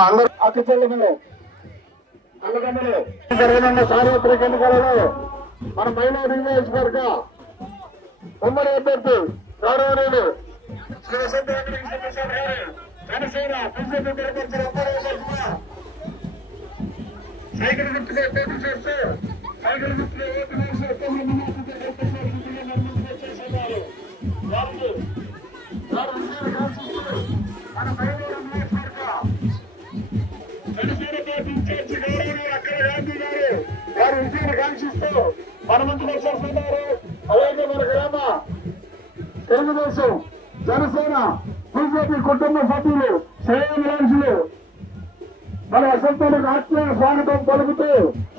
అందరూ అక్క చెల్లెలు అన్నదమ్ములు జరిగిన సార్వత్రిక ఎన్నికలలో మన మహిళా నియోజకవర్గ ఉమ్మడి అభ్యర్థి గౌరవనీయులు శ్రీ వసంత వెంకటేశ్వర గారు జనసేన బీజేపీ బలపరిచిన సైకిల్ గుర్తుగా పోటీ చేస్తూ సైకిల్ గుర్తుగా ఓటు చేసేవారు మన మహిళా నియోజకవర్గ జనసేన పార్టీ ఇన్ఛార్జి గౌరవనీయులు అక్కడ గాంధీ గారు వారి విజయాన్ని కాంక్షిస్తూ మన ముందుకు వచ్చేస్తున్నారు. అలాగే మన గ్రామ తెలుగుదేశం జనసేన బీజేపీ కుటుంబ సభ్యులు శ్రేయోభిలాషులు మన వసంతానికి ఆత్మీయ స్వాగతం పలుకుతూ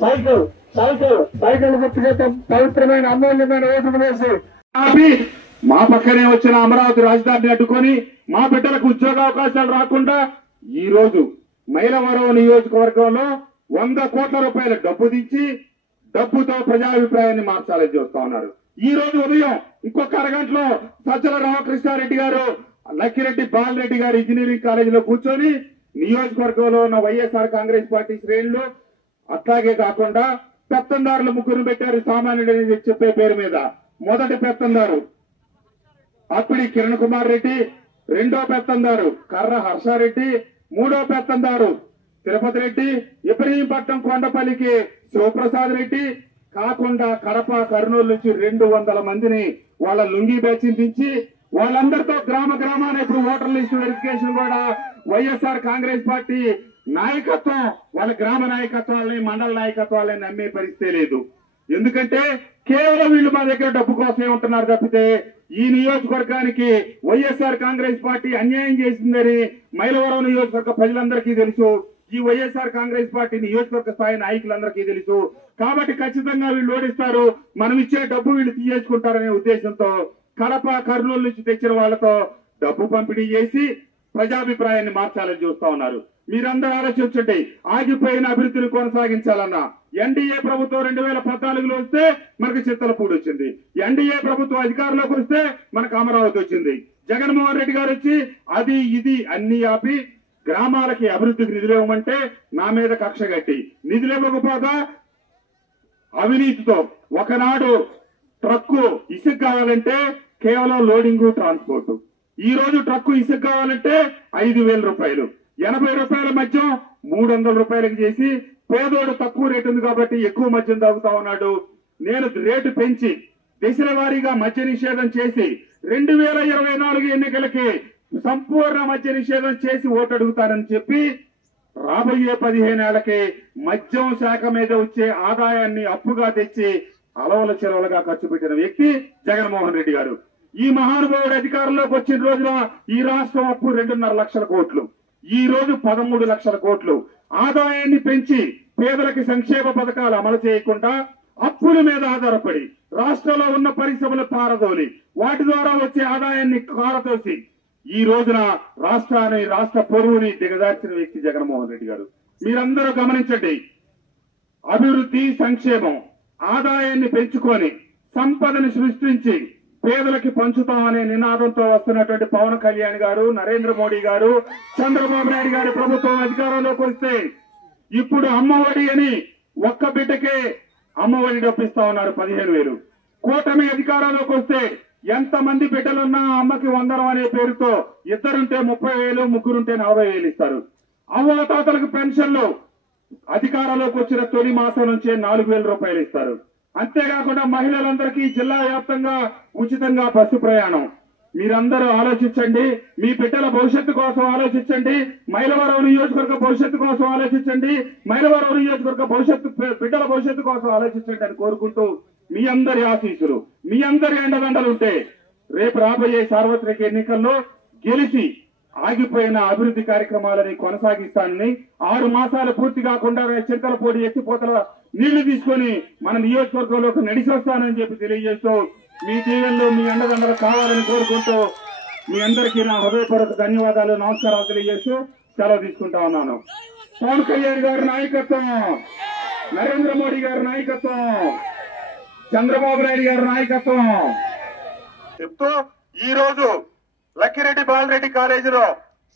సైకిల్ గుర్తుగా పవిత్రమైన అమూల్యమైన ఓటును వేసి మా పక్కనే వచ్చిన అమరావతి రాజధానిని అడ్డుకొని మా బిడ్డలకు ఉద్యోగ అవకాశాలు రాకుండా ఈ రోజు మైలవరం నియోజకవర్గంలో 100 కోట్ల రూపాయల డబ్బు దించి డబ్బుతో ప్రజాభిప్రాయాన్ని మార్చాలని చూస్తా ఉన్నారు. ఈ రోజు ఉదయం ఇంకొక అరగంటలో సజ్జల రామకృష్ణారెడ్డి గారు లక్కిరెడ్డి బాలరెడ్డి గారు ఇంజనీరింగ్ కాలేజీలో కూర్చొని నియోజకవర్గంలో ఉన్న వైఎస్ఆర్ కాంగ్రెస్ పార్టీ శ్రేణులు అట్లాగే కాకుండా పెత్తందారులు ముగ్గురు పెట్టారు. సామాన్యుడని చెప్పే పేరు మీద మొదటి పెత్తందారు అప్పిడి కిరణ్ కుమార్ రెడ్డి, రెండో పెత్తందారు కర్ర హర్షారెడ్డి, మూడో పెత్తందారు తిరుపతి రెడ్డి, ఇబ్రహీంపట్నం కొండపల్లికి శివప్రసాద్ రెడ్డి, కాకుండా కడప కర్నూలు నుంచి 200 మందిని వాళ్ళ లుంగి బ్యాచ్ని దించి వాళ్ళందరితో గ్రామాన్ని ఇప్పుడు ఓటర్ లిస్టు వెరిఫికేషన్ కూడా వైఎస్ఆర్ కాంగ్రెస్ పార్టీ నాయకత్వం వాళ్ళ గ్రామ నాయకత్వాలని మండల నాయకత్వాలని నమ్మే పరిస్థితి లేదు. ఎందుకంటే కేవలం వీళ్ళు మా దగ్గర డబ్బు కోసమే ఉంటున్నారు తప్పితే ఈ నియోజకవర్గానికి వైఎస్ఆర్ కాంగ్రెస్ పార్టీ అన్యాయం చేసిందని మైలవరం నియోజకవర్గ ప్రజలందరికీ తెలుసు. ఈ వైఎస్ఆర్ కాంగ్రెస్ పార్టీ నియోజకవర్గ స్థాయి నాయకులందరికీ తెలుసు. కాబట్టి ఖచ్చితంగా వీళ్ళు ఓడిస్తారు, మనం ఇచ్చే డబ్బు వీళ్ళు తీసేసుకుంటారనే ఉద్దేశంతో కడప కర్నూలు నుంచి తెచ్చిన వాళ్లతో డబ్బు పంపిణీ చేసి ప్రజాభిప్రాయాన్ని మార్చాలని చూస్తా ఉన్నారు. మీరందరూ ఆలోచించండి. ఆగిపోయిన అభివృద్ధిని కొనసాగించాలన్నా ఎన్డీఏ ప్రభుత్వం 2014లో వస్తే మనకు చిత్తలపూడి వచ్చింది, ఎన్డీఏ ప్రభుత్వం అధికారంలోకి వస్తే మనకు అమరావతి వచ్చింది. జగన్మోహన్ రెడ్డి గారు వచ్చి అది ఇది అన్ని ఆపి గ్రామాలకి అభివృద్ధికి నిధులు ఇవ్వమంటే నా మీద కక్ష కట్టి నిధులు ఇవ్వకపోగా అవినీతితో ఒకనాడు ట్రక్కు ఇసుక కావాలంటే కేవలం లోడింగ్ ట్రాన్స్పోర్ట్, ఈ రోజు ట్రక్కు ఇసుక కావాలంటే 5,000 రూపాయలు, 80 రూపాయల మద్యం 300 రూపాయలకి చేసి పేదోడు తక్కువ రేటు ఉంది కాబట్టి ఎక్కువ మద్యం తాగుతా ఉన్నాడు. నేను రేటు పెంచి దశల వారీగా మద్య నిషేధం చేసి 2024 ఎన్నికలకి సంపూర్ణ మద్య నిషేధం చేసి ఓటు అడుగుతానని చెప్పి రాబోయే 15 ఏళ్లకి మద్యం శాఖ మీద వచ్చే ఆదాయాన్ని అప్పుగా తెచ్చి అలవల చెలవలుగా ఖర్చు పెట్టిన వ్యక్తి జగన్మోహన్ రెడ్డి గారు. ఈ మహానుభావుడు అధికారంలోకి వచ్చిన రోజున ఈ రాష్ట్రం అప్పు 2.5 లక్షల కోట్లు, ఈ రోజు 13 లక్షల కోట్లు. ఆదాయాన్ని పెంచి పేదలకి సంక్షేమ పథకాలు అమలు చేయకుండా అప్పుల మీద ఆధారపడి రాష్ట్రంలో ఉన్న పరిశ్రమలు పారదోలి వాటి ద్వారా వచ్చే ఆదాయాన్ని కారతోసి ఈ రోజున రాష్ట్ర పొరువుని దిగజార్చిన వ్యక్తి జగన్మోహన్ రెడ్డి గారు. మీరందరూ గమనించండి. అభివృద్ధి సంక్షేమం ఆదాయాన్ని పెంచుకొని సంపదని సృష్టించి పేదలకి పంచుతామనే నినాదంతో వస్తున్నటువంటి పవన్ కళ్యాణ్ గారు, నరేంద్ర మోడీ గారు, చంద్రబాబు నాయుడు గారి ప్రభుత్వం అధికారంలోకి వస్తే ఇప్పుడు అమ్మఒడి అని ఒక్క బిడ్డకే అమ్మఒడి డబ్బిస్తా ఉన్నారు 15,000. కూటమి అధికారంలోకి వస్తే ఎంతమంది బిడ్డలున్నా అమ్మకి 100 అనే పేరుతో ఇద్దరుంటే 30,000, ముగ్గురుంటే 40,000 ఇస్తారు. అవ్వ తాతలకు పెన్షన్లు అధికారంలోకి వచ్చిన తొలి మాసం నుంచే 4,000 రూపాయలు ఇస్తారు. అంతేకాకుండా మహిళలందరికీ జిల్లా వ్యాప్తంగా ఉచితంగా బస్సు ప్రయాణం. మీరందరూ ఆలోచించండి, మీ బిడ్డల భవిష్యత్తు కోసం ఆలోచించండి, మైలవరం నియోజకవర్గ భవిష్యత్తు కోసం ఆలోచించండి, మైలవరం నియోజకవర్గ బిడ్డల భవిష్యత్తు కోసం ఆలోచించండి అని కోరుకుంటూ మీ అందరి ఆశీస్సులు, మీ అందరి అండదండలుంటే రేపు రాబోయే సార్వత్రిక ఎన్నికల్లో గెలిచి ఆగిపోయిన అభివృద్ధి కార్యక్రమాలని కొనసాగిస్తానని 6 మాసాలు పూర్తి కాకుండా చింతలపూడి ఎత్తిపోతల నీళ్లు తీసుకొని మన నియోజకవర్గంలోకి నడిచొస్తానని చెప్పి తెలియజేస్తూ మీ దీవెనలు మీ అండదండలు కావాలని కోరుకుంటూ మీ అందరికీ నా హృదయపూర్వక ధన్యవాదాలు, నమస్కారాలు తెలియజేస్తూ సెలవు తీసుకుంటా ఉన్నాను. పవన్ కళ్యాణ్ గారి నాయకత్వం, నరేంద్ర మోడీ గారి నాయకత్వం, చంద్రబాబు నాయుడు గారి నాయకత్వం చెప్తూ ఈ రోజు లక్కిరెడ్డి బాలరెడ్డి కాలేజీలో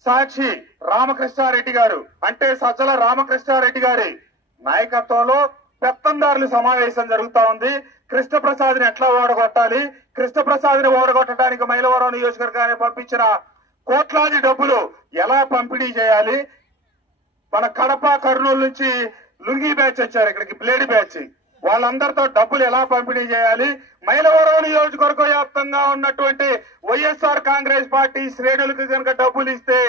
సాక్షి రామకృష్ణారెడ్డి గారు అంటే సజ్జల రామకృష్ణారెడ్డి గారి నాయకత్వంలో పెత్తందారుల సమావేశం జరుగుతా ఉంది. కృష్ణప్రసాద్ ని ఎట్లా ఓడగొట్టాలి, కృష్ణప్రసాద్ ని ఓడగొట్టడానికి మైలవరం నియోజకవర్గాన్ని పంపించిన కోట్లాది డబ్బులు ఎలా పంపిణీ చేయాలి, మన కడప కర్నూలు నుంచి లుంగి బ్యాచ్ వచ్చారు ఇక్కడికి, బ్లేడ్ బ్యాచ్, వాళ్ళందరితో డబ్బులు ఎలా పంపిణీ చేయాలి, మైలవరం నియోజకవర్గ వ్యాప్తంగా ఉన్నటువంటి వైఎస్ఆర్ కాంగ్రెస్ పార్టీ శ్రేణులకు కనుక డబ్బులు ఇస్తే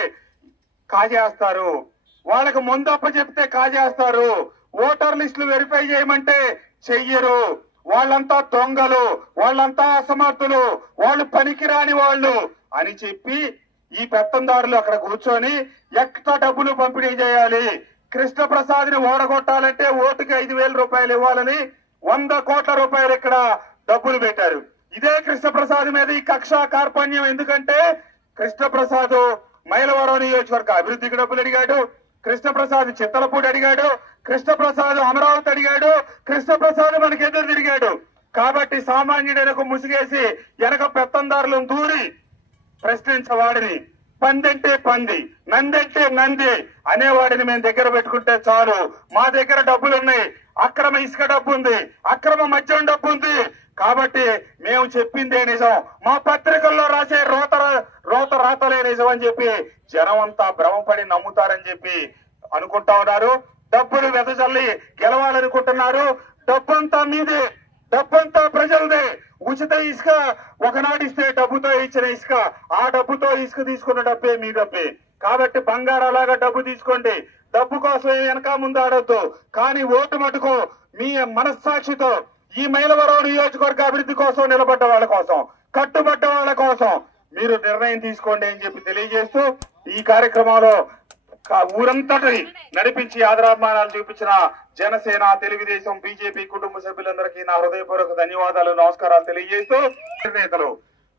కాజేస్తారు, వాళ్ళకి ముందప్ప చెప్తే కాజేస్తారు, ఓటర్ లిస్టులు వెరిఫై చేయమంటే చెయ్యరు, వాళ్ళంతా దొంగలు, వాళ్ళంతా అసమర్థులు, వాళ్ళు పనికిరాని వాళ్ళు అని చెప్పి ఈ పెత్తందారులు అక్కడ కూర్చొని ఎక్స్ట్రా డబ్బులు పంపిణీ చేయాలి, కృష్ణప్రసాద్ ని ఓడగొట్టాలంటే ఓటుకి 5,000 రూపాయలు ఇవ్వాలని 100 కోట్ల రూపాయలు ఇక్కడ డబ్బులు పెట్టారు. ఇదే కృష్ణప్రసాద్ మీద ఈ కక్ష కార్పణ్యం ఎందుకంటే కృష్ణప్రసాద్ మైలవరం నియోజకవర్గ అభివృద్ధికి డబ్బులు అడిగాడు, కృష్ణప్రసాద్ చిత్తలపూడి అడిగాడు, కృష్ణప్రసాద్ అమరావతి అడిగాడు, కృష్ణప్రసాద్ మనకి ఎదురు తిరిగాడు. కాబట్టి సామాన్యుడనకు ముసిగేసి వెనక పెత్తందారులను దూరి ప్రశ్నించవాడిని, పందంటే పంది, నందంటే నంది అనేవాడిని మేము దగ్గర పెట్టుకుంటే చాలు, మా దగ్గర డబ్బులున్నాయి, అక్రమ ఇసుక డబ్బు ఉంది, అక్రమ మద్యం డబ్బు ఉంది, కాబట్టి మేము చెప్పిందే నిజం, మా పత్రికల్లో రాసే రోత రాతలే నిజం అని చెప్పి జనం అంతా భ్రమపడి నమ్ముతారని చెప్పి అనుకుంటా ఉన్నారు. డబ్బులు వెదజల్లి గెలవాలనుకుంటున్నారు. డబ్బంతా మీదే, డబ్బంతా ప్రజలదే. ఉచిత ఇసుక ఒకనాడు ఇస్తే డబ్బుతో ఇచ్చిన ఇసుక, ఆ డబ్బుతో ఇసుక తీసుకున్న డబ్బే మీ డబ్బే. కాబట్టి బంగారాలాగా డబ్బు తీసుకోండి, డబ్బు కోసం వెనక ముందు ఆడొద్దు, కానీ ఓటు మటుకు మీ మనస్సాక్షితో ఈ మైలవరం నియోజకవర్గ అభివృద్ధి కోసం నిలబడ్డ వాళ్ళ కోసం, కట్టుబడ్డ వాళ్ళ కోసం మీరు నిర్ణయం తీసుకోండి అని చెప్పి తెలియజేస్తూ ఈ కార్యక్రమంలో ఊరంతటి నడిపించి ఆదరాభిమానాలు చూపించిన జనసేన, తెలుగుదేశం, బీజేపీ కుటుంబ సభ్యులందరికీ నా హృదయపూర్వక ధన్యవాదాలు, నమస్కారాలు తెలియజేస్తూ నేతలు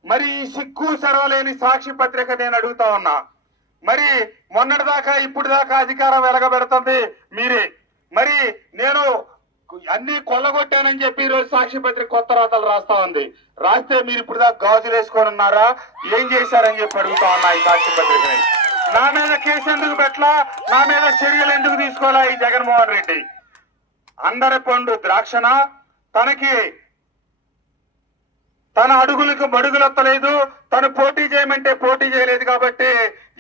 మరి సిగ్గు సరవలేని సాక్షి పత్రిక నేను అడుగుతా ఉన్నా, మరి మొన్నటి దాకా ఇప్పుడు దాకా అధికారం వెలగబెడుతుంది మీరే, మరి నేను అన్ని కొల్లగొట్టానని చెప్పి ఈ రోజు సాక్షి పత్రిక కొత్త రాతలు రాస్తా ఉంది, రాస్తే మీరు ఇప్పుడు దాకా గాజులు వేసుకొని ఉన్నారా, ఏం చేశారని చెప్పి అడుగుతా ఉన్నా ఈ సాక్షి పత్రికని. నా మీద కేసు ఎందుకు పెట్టలా, నా మీద చర్యలు ఎందుకు తీసుకోవాలా ఈ జగన్మోహన్ రెడ్డి? అందరి పండు ద్రాక్షణ, తనకి తన అడుగులకు బడుగులెత్తలేదు, తను పోటీ చేయమంటే పోటీ చేయలేదు, కాబట్టి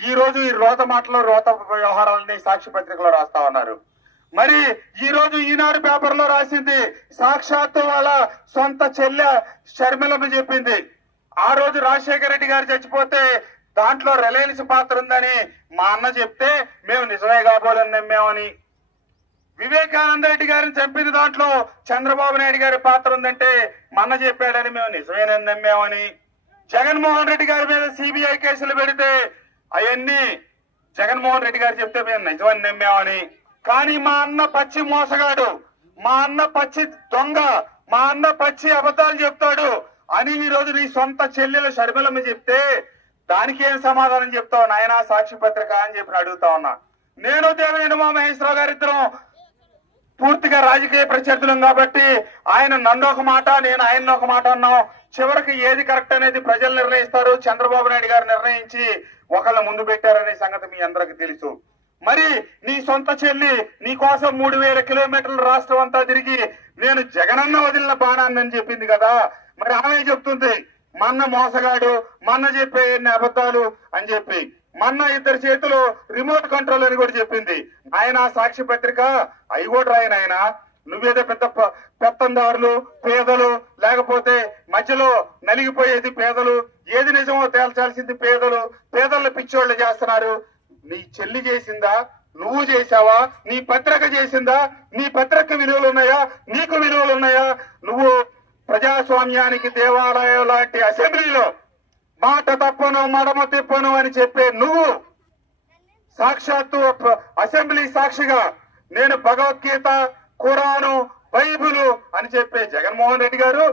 ఈ రోజు ఈ రోత మాటలు రోత వ్యవహారాలని సాక్షి పత్రికలో రాస్తా ఉన్నారు. మరి ఈ రోజు ఈనాడు పేపర్ లో రాసింది సాక్షాత్తు వాళ్ళ సొంత చెల్లె షర్మిలమ్మ చెప్పింది, ఆ రోజు రాజశేఖర రెడ్డి గారు చచ్చిపోతే దాంట్లో రిలయన్స్ పాత్ర ఉందని మా అన్న చెప్తే మేము నిజమే కాబోలని నమ్మామని, వివేకానంద రెడ్డి గారిని చంపిన దాంట్లో చంద్రబాబు నాయుడు గారి పాత్ర ఉందంటే మా అన్న చెప్పాడని మేము నిజమేనని నమ్మామని, జగన్మోహన్ రెడ్డి గారి మీద సిబిఐ కేసులు పెడితే అవన్నీ జగన్మోహన్ రెడ్డి గారు చెప్తే మేము నిజమని నమ్మామని, కానీ మా అన్న పచ్చి మోసగాడు, మా అన్న పచ్చి దొంగ, మా అన్న పచ్చి అబద్ధాలు చెప్తాడు అని ఈ రోజు నీ సొంత చెల్లెలు షర్మిలమ్మ చెప్తే దానికి ఏం సమాధానం చెప్తావు నాయనా సాక్షి పత్రిక అని చెప్పి అడుగుతా ఉన్నా. నేను దేవినేని ఉమామహేశ్వరరావు గారిద్దరం పూర్తిగా రాజకీయ ప్రత్యర్థులం కాబట్టి ఆయన నన్ను ఒక మాట, నేను ఆయన ఒక మాట అన్నాం. చివరికి ఏది కరెక్ట్ అనేది ప్రజలు నిర్ణయిస్తారు. చంద్రబాబు నాయుడు గారు నిర్ణయించి ఒకళ్ళ ముందు పెట్టారనే సంగతి మీ అందరికి తెలుసు. మరి నీ సొంత చెల్లి నీ కోసం 3,000 కిలోమీటర్లు రాష్ట్రం అంతా తిరిగి నేను జగనన్న వదిలిన బాణాన్ని అని చెప్పింది కదా, మరి ఆమె చెప్తుంది మన్న మోసగాడు, మన్న చెప్పే ఎన్ని అబద్ధాలు అని చెప్పి, మన్న ఇద్దరు చేతులు రిమోట్ కంట్రోల్ అని కూడా చెప్పింది. ఆయన సాక్షి పత్రిక అవి కూడా రాయన ఆయన, నువ్వేదో పెద్ద పెత్తందారులు, పేదలు, లేకపోతే మధ్యలో నలిగిపోయేది పేదలు, ఏది నిజమో తేల్చాల్సింది పేదలు, పేదలు పిచ్చోళ్ళు చేస్తున్నారు. నీ చెల్లి చేసిందా, నువ్వు చేశావా, నీ పత్రిక చేసిందా, నీ పత్రిక విలువలు ఉన్నాయా, నీకు విలువలు ఉన్నాయా? నువ్వు ప్రజాస్వామ్యానికి దేవాలయం లాంటి అసెంబ్లీలో మాట తప్పను మడమ తిప్పను అని చెప్పే నువ్వు సాక్షాత్తు అసెంబ్లీ సాక్షిగా నేను భగవద్గీత, ఖురాను, బైబిలు అని చెప్పే జగన్మోహన్ రెడ్డి గారు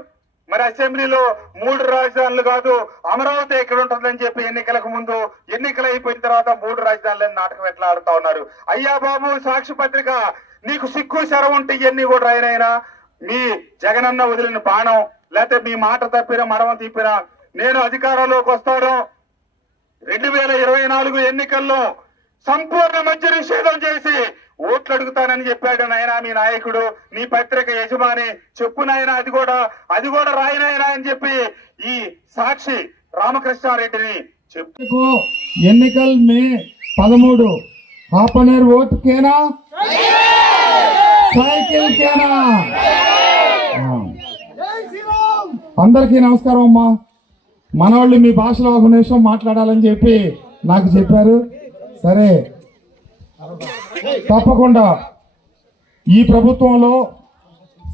మరి అసెంబ్లీలో 3 రాజధానులు కాదు అమరావతి ఎక్కడ ఉంటుందని చెప్పి ఎన్నికలకు ముందు, ఎన్నికలు అయిపోయిన తర్వాత 3 రాజధానులని నాటకం ఎట్లా ఆడుతా ఉన్నారు. అయ్యా బాబు సాక్షి పత్రిక, నీకు సిగ్గు శరం ఉంటే ఇవన్నీ కూడా రాయనైనా మీ జగనన్న వదిలిన బాణం, లేకపోతే మీ మాట తప్పిన మడమ తిప్పిన నేను అధికారంలోకి వస్తాను, 2024 ఎన్నికల్లో సంపూర్ణ మద్య నిషేధం చేసి ఓట్లు అడుగుతానని చెప్పాడు నాయన మీ నాయకుడు, నీ పత్రిక యజమాని. చెప్పు నాయన, అది కూడా రాయనాయనా అని చెప్పి ఈ సాక్షి రామకృష్ణారెడ్డిని చెప్పు. ఎన్నికల్ మే 13 హాఫనేర్ ఓట్ కేనా సైకిల్ కేనా. అందరికీ నమస్కారం అమ్మా. మనవాళ్ళు మీ భాషలో ఒక నిమిషం మాట్లాడాలని చెప్పి నాకు చెప్పారు. సరే, తప్పకుండా ఈ ప్రభుత్వంలో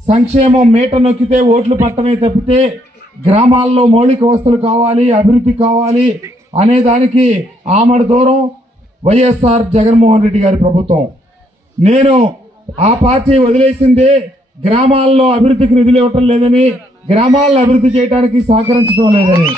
సంక్షేమం మేట నొక్కితే ఓట్లు పట్టమే తప్పితే గ్రామాల్లో మౌలిక వసతులు కావాలి, అభివృద్ధి కావాలి అనే దానికి ఆమడ దూరం వైఎస్ఆర్ జగన్మోహన్ రెడ్డి గారి ప్రభుత్వం. నేను ఆ పార్టీ వదిలేసిందే గ్రామాల్లో అభివృద్ధికి నిధులు ఇవ్వటం లేదని, గ్రామాలను అభివృద్ధి చేయడానికి సహకరించడం లేదని.